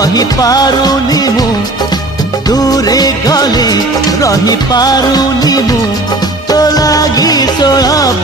रही पारुनी मु दूरे गले रही पारुनी मु तो लागी 16